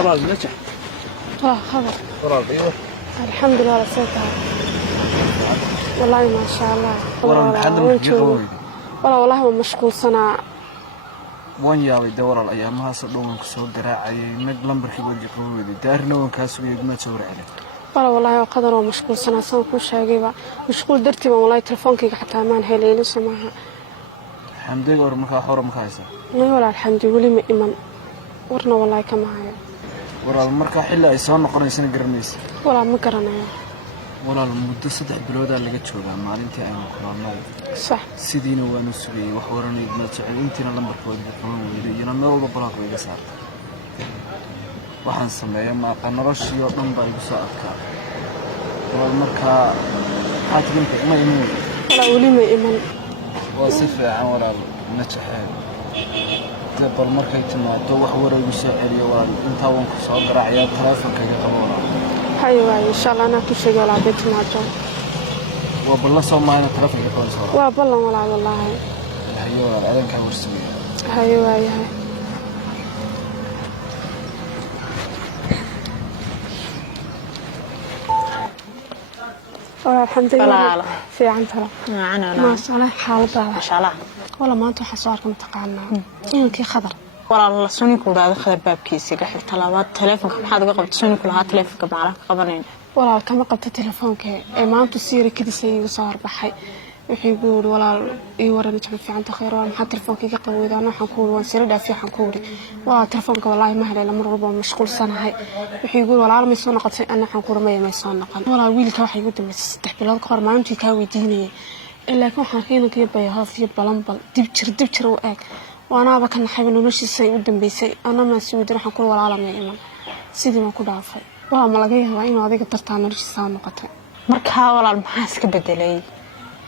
ورا النجح خبر ورا البيضة الحمد لله رسيتها والله ما شاء الله ورا الحد في قوي والله مشغول سنة وين يا ولد ورا الأيام ما صدقوا كسر دراعي نقلم بركبوا قوي دارنا وكاسو يجمع صور عليه والله وقدر ومشغول سنة سنة كل شيء جيبه مشغول درتي والله تلفونك حتى ما نهلي لسه معها الحمد لله ورمك حرم كايسة ولا الحمد لله ما إيمان ورنا والله كم هاي ورا المركة حلا يسون قرنيسين قرنيس ولا ما قرنا ولا المدة صدق بلوده اللي قد شوفها ما أنتي أنا كنا صح سيدين ونسوي وحورنا يدنا تعال أنتي نلمر كود كمان ويجينا ما هو ببلاغ ويجي صار waxaan sameeyay ma qanarashii oo dhan baa igu soo adkaa wal marka xaajinta ma iman wala wali ma iman waa si fiican walaal ma jaxay dabal markay timaado wax wareegu soo celiyo waa inta wan ku soo garaacaya taleefankayga qabowna hayo waa insha Allah ana ku sheegay wala bit maajo waa balla Soomaaliya taleefanka ka soo waa ballan wala wallahi hayo walaal adanka warsiyo hayo waa الحمد لله في عنترة ما شاء الله حالة ما شاء الله والله ما أنتوا حصاركم تقعنا إنك خضر والله سوني كودا خضر باب كيسي قحل طلبات تلفونك محاد قبل سوني كلها تلفونك معلق قبلين والله كم قبت تلفونك ما أنتوا سيري كده سي وصار بحي يقول والله يورني جب في عنده خير والله محد تلفونك يقوي إذا أنا حنقول وانسير ده في حنقولي والله تلفونك والله ما هلا لما ربما مشغول سنة هاي يقول والله عالم يسون قد أنا حنقول ما يسون قد والله ويل كواحد يقول بس تحبلات قهر ما أنتي كاوي ديني إلا يكون حكينا كي بيها في بلنبل دبشر وأك وأنا بكن حابب إنه نشي سي قدام بيسي أنا ما سوي درح حنقول والله عالم يا إيمان سيدي ما كده عفاي والله ما لقيها وإنه هذيك ترتاح نرجع سام قطع مركها والله المحاسك بدلي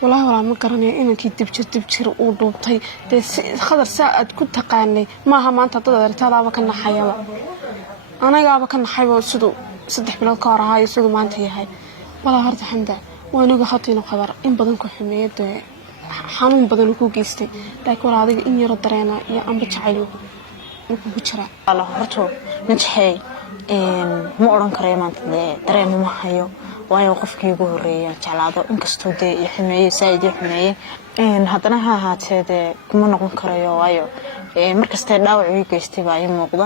والله ما قرني إنك دبشر ودوبتي بس خضر ساعة كنت قاني ما أنت تقدر تلعب كنا حيوان أنا جاب كنا حيوان سدو صدق بلا كارها هاي سدو ما أنت هاي والله هرت حمدا وأنا جحطينا خبر إن بدنكم حميد حنون بدنكم جيستي لكن والله هذا إني ردرينا يا أم بتشعلو بتشرع والله هرتو نجحي ما أورن كريمان درين ما هيو waayo qofkii ugu horeeyay jalaado inkastoo de ximay saayid ximay hadana ha haateede kuma noqon karayo waayo markasta dhaawac uu geystay baa muuqda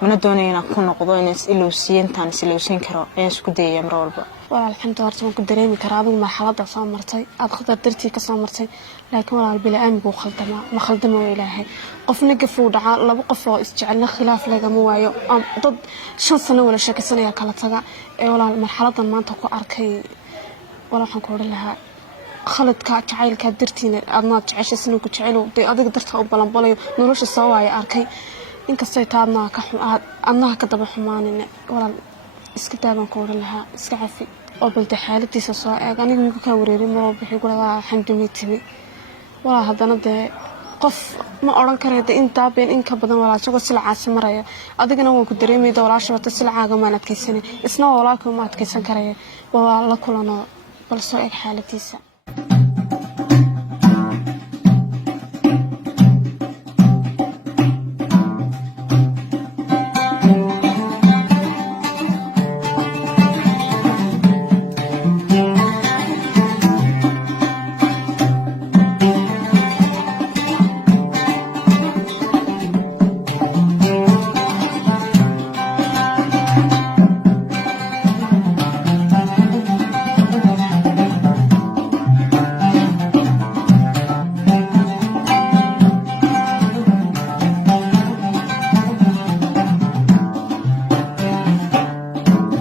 mana doonayna ku noqdo in ilowsiin tan ilowsiin karo ee isku dayay mar walba walaal alxamdulillah waxaan ku dareemi karaa adigu marxaladda soo martay aad khadar dartii ka soo martay laakiin walaal bila aamigu ma khaldama ilaahay qofna gafuu dhaca laba qof oo isjecel khilaaf lagama waayo dad 5 sano wala sheekaysanaya kala taga ee walaal marxaladdan maanta ku arkay walaal waxaan ku oran lahaa khaladka jacaylka dartiina aadna jeceshay ku jecelo bay adiga darta u balanbalayo nolosha soo waaya arkay inkastoo taadna ka xumaad annaha ka daba xumaanina walaal iska taaban ku oran lahaa iska cafi oo balta xaaladiisa soo eeg anigu igu ka wareerin ma bixi gurada alxamdulillah wala hadana de qof ma oran kareedo inta been in ka badan wala isagoo silcaasi maraya adigana waan ku dareemay walaasha wata silcaaga ma adkaysan isna walaalku ma adkaysan karaya wala la kulano bal soo eeg xaaladiisa